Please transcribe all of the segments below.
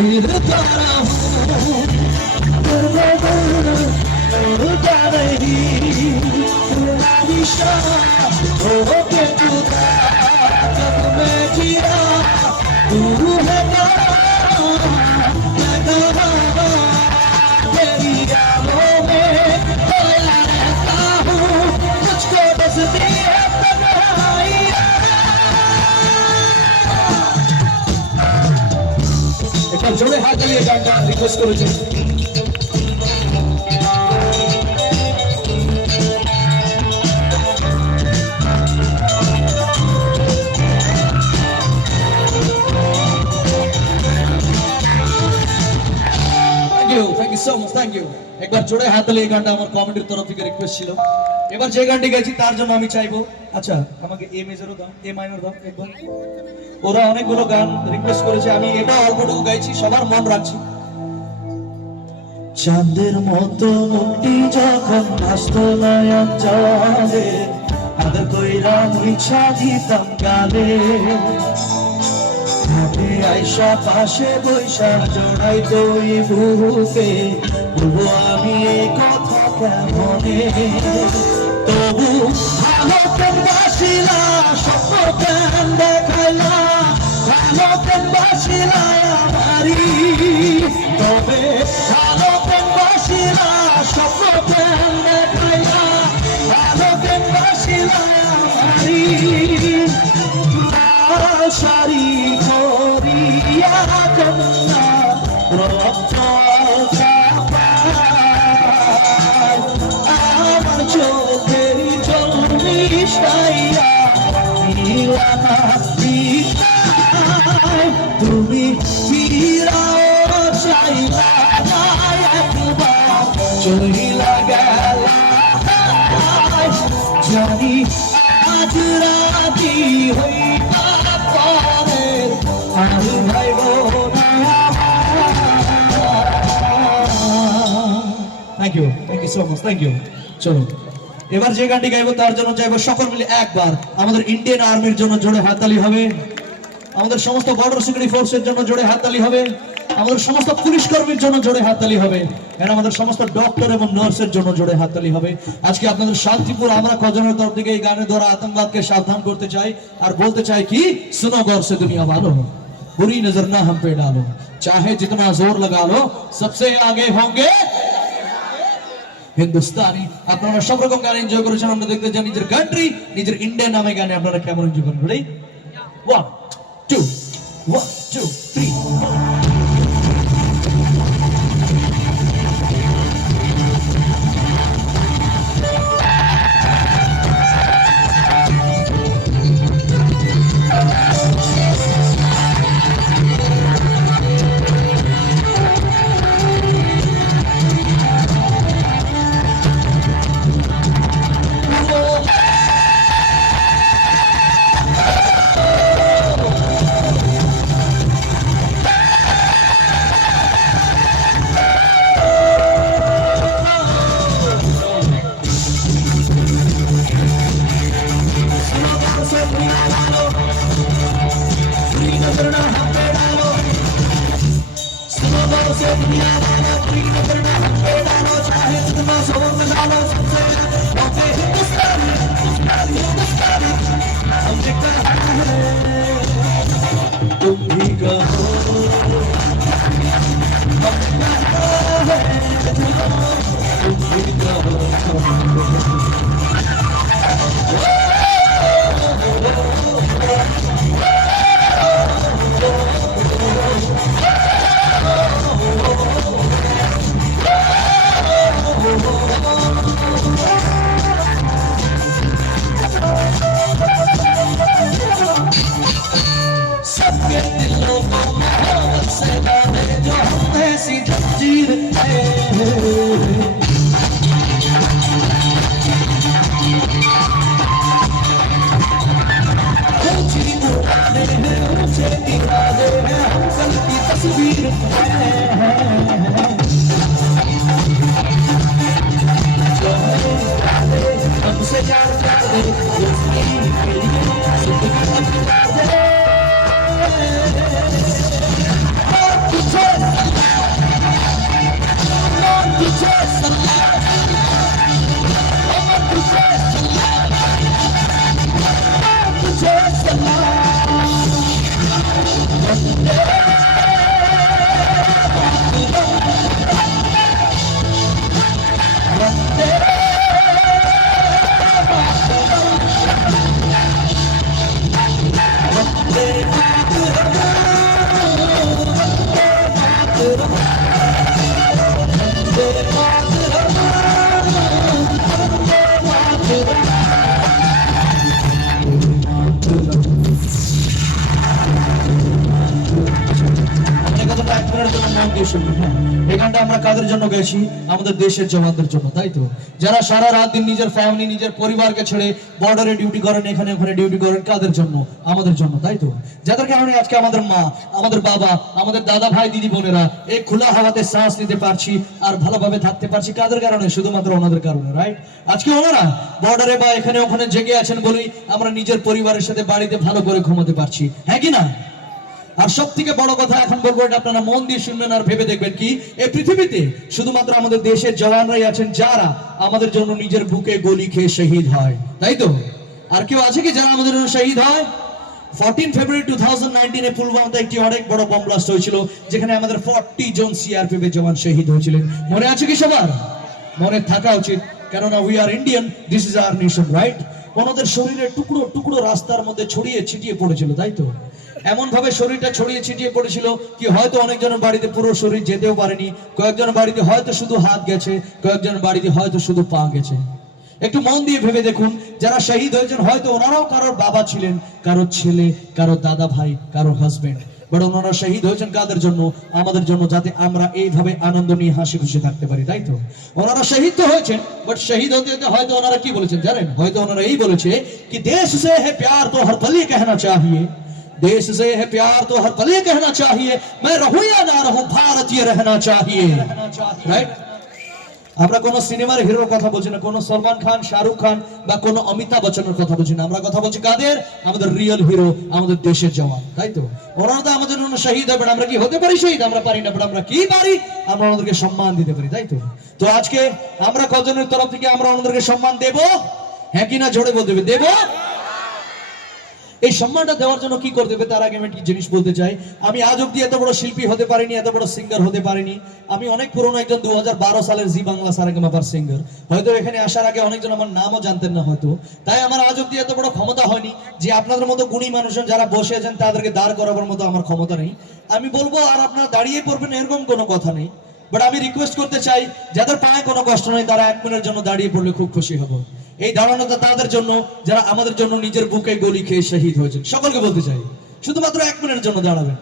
फिरता रहूं क्या नहीं तेरा निशान होके खुदा जब मैं जिया तू है मैं कहाँ तेरी यादों में खोया रहता हूँ मुझको बस दिया तन्हाइयाँ एक बार जोड़े हाथ लिए गाना रिक्वेस्ट करो जी thank you so much thank you একবার জোরে হাত তালি এই গানটা আমার কমেডির তরফ থেকে রিকোয়েস্ট ছিল এবার যে গানটি গাইছি তার জন্য আমি চাইবো আচ্ছা আমাকে এ মেজরও দাও এ মাইনর দাও একবার ওরা অনেকগুলো গান রিকোয়েস্ট করেছে আমি এটা অল্পটুকু গাইছি সবার মন রাখছি চাঁদের মতো মুক্তি যখন আসতো নয়ন জলে আদর কইরা মুইছা দিতাম গালে আইসা পাশে বৈশা জড়াই দই বুকে বলবো আমি এই কথা কেমনে তবু ভালো কেন বাসিলা স্বপ্ন কেন দেখাইলা ভালো কেন বাসিলা আমারি তবে ভালো কেন বাসিলা স্বপ্ন কেন দেখাইলা ভালো কেন বাসিলা আমারি সারি করিয়া কন্যা রক্ত আমার চোখের জল মিশাইয়া নীলানা তুমি ফিরাও চাইলা একবার চলিলা গেলা জানি আজ রাতি হইবা পরের আর ভাইব না thank you so much thank you চলো এবার যে গানটি গাইবো তার জন্য চাইবো সকল মিলে একবার আমাদের ইন্ডিয়ান আর্মির জন্য জোরে হাততালি হবে আমাদের সমস্ত বর্ডার সিকিউরিটি ফোর্সের জন্য জোরে হাততালি হবে আমাদের সমস্ত পুলিশ কর্মীর জন্য জোরে হাততালি হবে আর আমাদের সমস্ত ডক্টর এবং নার্সের জন্য জোরে হাততালি হবে আজকে আপনাদের শান্তিপুর আমরা কজনের তরফ থেকে এই গানের দ্বারা আতঙ্কবাদকে সাবধান করতে চাই আর বলতে চাই কি सुनो गौर से दुनिया वालों बुरी नजर ना हम पे डालो चाहे जितना जोर लगा लो सबसे आगे होंगे হিন্দুস্তানি আপনারা সব রকম গান এনজয় করেছেন আমরা দেখতে চাই নিজের কান্ট্রি নিজের ইন্ডিয়া নামে গানে আপনারা কেমন এনজয় করেন রেডি 1 2 1 2 3 सबके दिलों को मोहब्बत से बांधे जो हम ऐसी जंजीर है ऊंची उड़ाने हैं ऊंचे इरादे हैं हम कल की तस्वीर है जो हमसे प्यार करे उसकी के लिए जिंदगी अपना दे মিনিটের জন্য মন দিয়ে শুনবেন। হ্যাঁ, এই গানটা আমরা কাদের জন্য গেছি? আমাদের দেশের জওয়ানদের জন্য, তাই তো? যারা সারা রাত দিন নিজের ফ্যামিলি নিজের পরিবারকে ছেড়ে বর্ডারে ডিউটি করেন, এখানে ওখানে ডিউটি করেন, কাদের জন্য? আমাদের জন্য, তাই তো? যাদের কারণে আজকে আমাদের মা, আমাদের বাবা, আমাদের দাদা ভাই দিদি বোনেরা এই খোলা হাওয়াতে শ্বাস নিতে পারছি আর ভালোভাবে থাকতে পারছি, কাদের কারণে? শুধুমাত্র ওনাদের কারণে, রাইট? আজকে ওনারা বর্ডারে বা এখানে ওখানে জেগে আছেন বলেই আমরা নিজের পরিবারের সাথে বাড়িতে ভালো করে ঘুমাতে পারছি, হ্যাঁ কি না? আর সব থেকে বড় কথা এখন বলবো, এটা আপনারা মন দিয়ে শুনবেন আর ভেবে দেখবেন, কি এই পৃথিবীতে শুধুমাত্র আমাদের দেশের জওয়ানরাই আছেন যারা আমাদের জন্য নিজের বুকে গুলি খেয়ে শহীদ হয়, তাই তো? আর কেউ আছে কি যারা আমাদের জন্য শহীদ হয়? 14 ফেব্রুয়ারি 2019 এ পুলওয়ামাতে একটি অনেক বড় বম ব্লাস্ট হয়েছিল, যেখানে আমাদের 40 জন সিআরপিএফ এর জওয়ান শহীদ হয়েছিলেন। মনে আছে কি সবার? মনে থাকা উচিত, কেননা we are Indian, this is our nation, right? ওনাদের শরীরে টুকরো টুকরো রাস্তার মধ্যে ছড়িয়ে ছিটিয়ে পড়েছিল, তাই তো? এমন ভাবে শরীরটা ছড়িয়ে ছিটিয়ে পড়েছিল কি হয়তো অনেকজনের বাড়িতে পুরো শরীর যেতেও পারেনি, কয়েকজনের বাড়িতে হয়তো শুধু হাত গেছে, কয়েকজনের বাড়িতে হয়তো শুধু পা গেছে। একটু মন দিয়ে ভেবে দেখুন, যারা শহীদ হয়েছেন হয়তো ওনারাও কারোর বাবা ছিলেন, কারো ছেলে, কারো দাদা ভাই, কারো হাজবেন্ড, বাট ওনারা শহীদ হয়েছেন কাদের জন্য? আমাদের জন্য, যাতে আমরা এইভাবে আনন্দ নিয়ে হাসি খুশি থাকতে পারি, তাই তো? ওনারা শহীদ তো হয়েছেন, বাট শহীদ হতে হতে হয়তো ওনারা কি বলেছেন জানেন? হয়তো ওনারা এই বলেছে কি দেশ সে হে প্যার তো হর পল ये कहना चाहिए, देश से है प्यार तो हर पल ये कहना चाहिए, मैं रहूं या ना रहूं भारतीय रहना चाहिए, राइट? আমরা কোন সিনেমার হিরোর কথা বলছি না, কোন সলমান খান, শাহরুখ খান বা কোন অমিতাভ বচ্চনের কথা বলছি না, আমরা কথা বলছি কাদের? আমাদের রিয়েল হিরো, আমাদের দেশের জওয়ান, তাই তো? ওনারা তো আমাদের জন্য শহীদ হবে, আমরা কি হতে পারি শহীদ? আমরা পারি না, বাট আমরা কি পারি? আমরা ওনাদেরকে সম্মান দিতে পারি, তাই তো? তো আজকে আমরা কজনের তরফ থেকে আমরা ওনাদেরকে সম্মান দেব? হ্যাঁ কি না? জোরে বলতে হবে, দেব? এই সম্মানটা দেওয়ার জন্য কি করতে হবে তার আগে আমি একটা জিনিস বলতে চাই। আমি আজ অব্দি এত বড় শিল্পী হতে পারিনি, এত বড় সিঙ্গার হতে পারিনি। আমি অনেক পুরনো একজন 2012 সালের জি বাংলা সারেগামাপার সিঙ্গার। হয়তো এখানে আসার আগে অনেকজন আমার নামও জানতেন না হয়তো, তাই আমার আজ অব্দি এত বড় ক্ষমতা হয়নি যে আপনাদের মতো গুণী মানুষজন যারা বসে আছেন তাদেরকে দাঁড় করাবার মতো আমার ক্ষমতা নেই। আমি বলবো আর আপনারা দাঁড়িয়ে পড়বেন এরকম কোনো কথা নেই, বাট আমি রিকোয়েস্ট করতে চাই যাদের পায়ে কোনো কষ্ট নেই তারা 1 মিনিটের জন্য দাঁড়িয়ে পড়লে খুব খুশি হব। এই দাঁড়ানোটা তাদের জন্য যারা আমাদের জন্য নিজের বুকে গুলি খেয়ে শহীদ হয়েছেন। সকলকে বলতে চাই শুধুমাত্র 1 মিনিটের জন্য দাঁড়াবেন,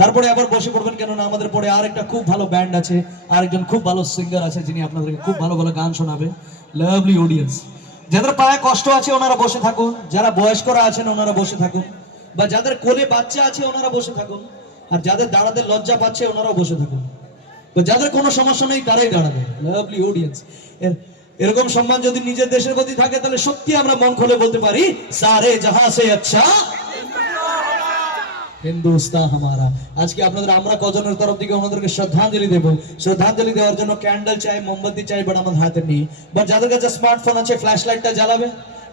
তারপরে আবার বসে পড়বেন, কেননা আমাদের পরে আরেকটা খুব ভালো ব্যান্ড আছে, আরেকজন খুব ভালো সিঙ্গার আছে যিনি আপনাদেরকে খুব ভালো ভালো গান শোনাবে। লাভলি অডিয়েন্স, যাদের পায়ে কষ্ট আছে ওনারা বসে থাকুন, যারা বয়স্করা আছেন ওনারা বসে থাকুন, বা যাদের কোলে বাচ্চা আছে ওনারা বসে থাকুন, আর যাদের দাঁড়াতে লজ্জা পাচ্ছে ওনারাও বসে থাকুন, তো যাদের কোনো সমস্যা নেই তারাই দাঁড়াবে। লাভলি অডিয়েন্স, এরকম সম্মান যদি নিজের দেশের প্রতি থাকে তাহলে সত্যি আমরা মন খুলে বলতে পারি সারে জাহাঁ সে আচ্ছা হিন্দুস্তান হামারা। আজকে আপনাদের আমরা কজনের তরফ থেকে ওনাদেরকে শ্রদ্ধাঞ্জলি দেব। শ্রদ্ধাঞ্জলি দেওয়ার জন্য ক্যান্ডেল চাই, মোমবাতি চাই, বাট আমাদের হাতে নেই। বাট যাদের কাছে স্মার্টফোন আছে ফ্ল্যাশ লাইটটা জ্বালাবে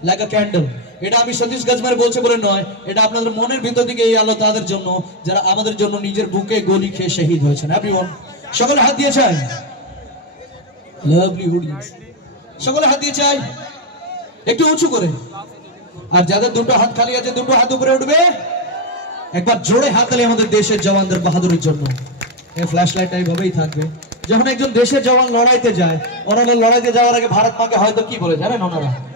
লাইক আ ক্যান্ডেল। এটা আমি সতীশ গজমার বলছে বলে নয়, এটা আপনাদের মনের ভিতর থেকে এই আলো তাদের জন্য যারা আমাদের জন্য নিজের বুকে গুলি খেয়ে শহীদ হয়েছেন। এভরিওয়ান, সকলে হাত দিয়ে চাই। লাভলি অডিয়েন্স, সকলে হাত দিয়ে চাই একটু উঁচু করে। আর যাদের দুটো হাত খালি আছে দুটো হাত উপরে উঠবে, একবার জোরে হাত তালি আমাদের দেশের জওয়ানদের বাহাদুরির জন্য। এই ফ্ল্যাশ লাইটটা এইভাবেই থাকবে। যখন একজন দেশের জওয়ান লড়াইতে যায়, ওনারা লড়াইতে যাওয়ার আগে ভারত মাকে হয়তো কি বলে জানেন?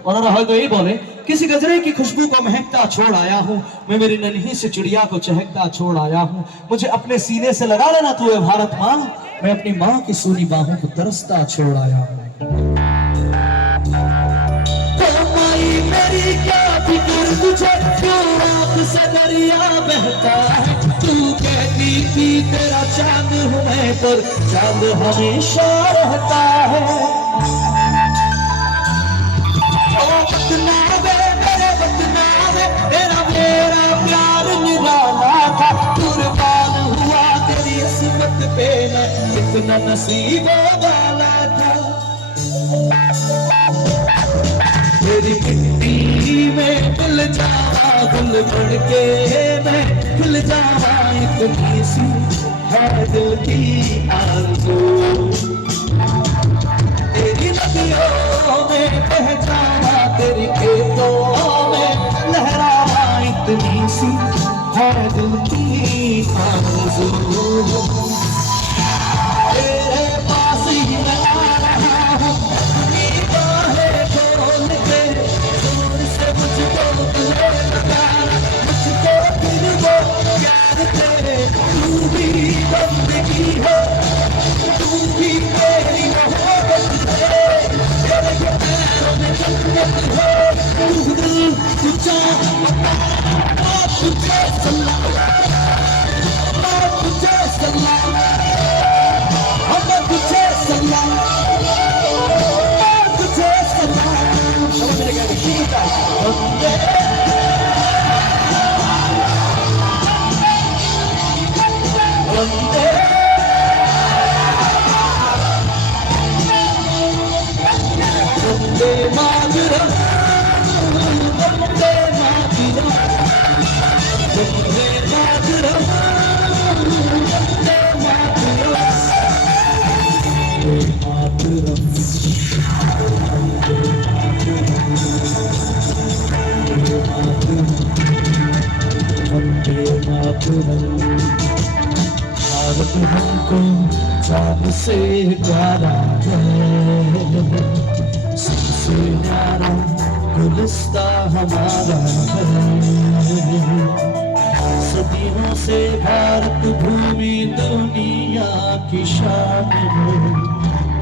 ওনারা হয়তো এই বলে, किसी गजरे की खुशबू को महकता छोड़ आया हूँ, मैं मेरी नन्ही से चिड़िया को चहकता छोड़ आया हूँ, मुझे अपने सीने से लगा लेना तू है भारत माँ, मैं अपनी माँ की सूनी बाहों को तरसता छोड़ आया हूँ। मेरी क्या फिक्र तुझे, क्यों रात से दरिया बहता है, तू कहती थी तेरा चांद हूँ मैं, पर चांद हमेशा रहता है। ओ बदनामे मेरे बदनामे, तेरा मेरा प्यार निराला था, कुर्बान हुआ तेरी किस्मत पे मैं, इतना नसीबों वाला था। तेरी मिट्टी में मिल जावा गुल बढ़ के मैं खिल जावा, इतनी सी है दिल की आरज़ू। तेरी नदियों में बह जावा, तेरी खेतों में लहरावा, इतनी सी है दिल की आरज़ू। तेरे पास ही मैं आ रहा हूँ, मुझको फिर वो प्यार तेरे, तू भी हो, तू भी मेरी मोहब्बत है, तेरे ये पैरों में जन्नत है, तू दिल तू चाह तुझे सलाम, तुझे सलाम, हमें तुझे सलाम, तुझे सलाम। समझ में गया शुरू का वंदे वंदे वंदे मातरम, वंदे मातरम, वंदे मातरम, वंदे मातरम, वंदे मातरम। वंदे मातरम। भारत हमको जान से प्यारा है, सबसे न्यारा गुलिस्ता हमारा है। सदियों से भारत भूमि दुनिया की शान है,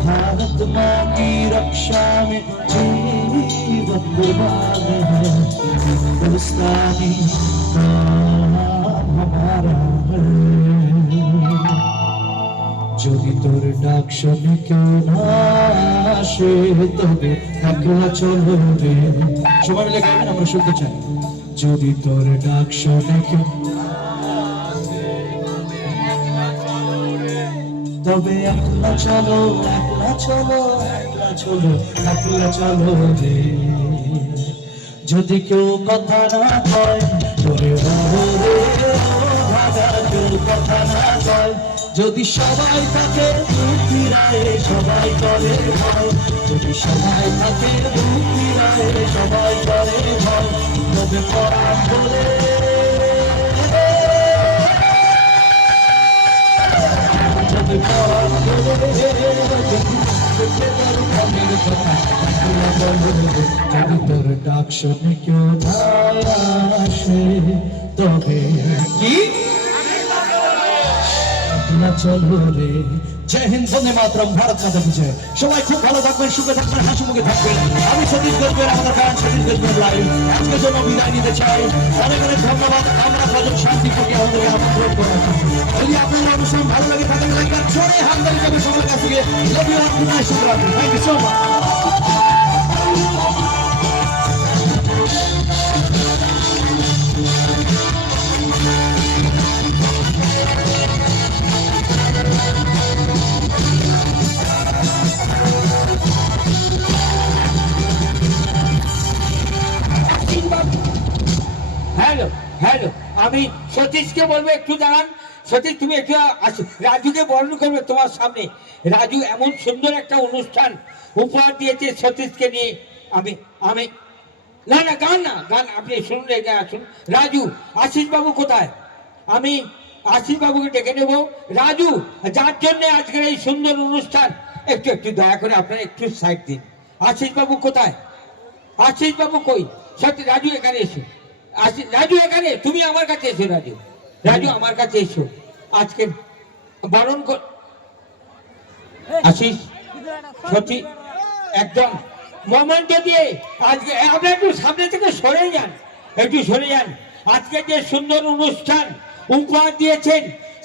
भारत माँ की रक्षा में जीवन कुर्बान है। हिंदुस्तानी नाम हमारा है। যদি তোর ডাক শুনে কেউ না আসে তবে একলা চলো রে। সবাই মিলে গাইবেন, আমরা শুনতে চাই। যদি তোর ডাক শুনে কেউ তবে একলা চলো, একলা চলো, একলা চলো, একলা চলো রে। যদি কেউ কথা না কয় তোরে বাবু রে, ভাগা কেউ কথা না কয়, যদি সবাই থাকে ফিরায় সবাই করে ভয়, যদি সবাই থাকে ফিরায় সবাই করে ভয়, তবে পরাণ বলে তবে পরাণ বলে যদি তোর ডাক শুনে কেউ না আসে তবে কি না চলো রে। জয় হিন্দ, বন্দে মাতরম, ভারত মাতা কি জয়। সবাই খুব ভালো থাকবেন, সুখে থাকবেন, হাসি মুখে থাকবেন। আমি সতীশ গজবের, আমাদের গান সতীশ গজবের লাইভ আজকের জন্য বিদায় নিতে চাই। অনেক অনেক ধন্যবাদ। আমরা কজন শান্তি থেকে আমাদেরকে আমন্ত্রণ করার জন্য। যদি আপনার অনুষ্ঠান ভালো লাগে থাকে লাইক আর জোরে হাততালি যাবে সবার কাছ থেকে। Love you all, good night, শুভরাত্রি। Thank you so much. Hello hello, আমি সতীশকে বলবো একটু দাঁড়ান। সতীশ তুমি একটু রাজুকে বরণ করবে তোমার সামনে। রাজু এমন সুন্দর একটা অনুষ্ঠান উপহার দিয়েছে সতীশকে নিয়ে। আমি আমি না না গান না, গান আপনি শুনুন, আসুন। রাজু, আশিস বাবু কোথায়? আমি আশিস বাবুকে ডেকে নেবো। রাজু, যার জন্য আজকের এই সুন্দর অনুষ্ঠান, একটু একটু দয়া করে আপনারা একটু সাইড দিন। আশিস বাবু কোথায়? আশিস বাবু কই? সত্যি রাজু এখানে এসো। রাজু এখানে, তুমি আমার কাছে এসো। রাজু, রাজু আমার কাছে এসো। আজকে বারণ কর। আশিস, সত্যি একদম মোমেন্ট দিয়ে আজকে আপনারা একটু সামনে থেকে সরে যান, একটু সরে যান। আজকে যে সুন্দর অনুষ্ঠান উপহার দিয়েছেন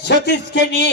সতীশকে নিয়ে।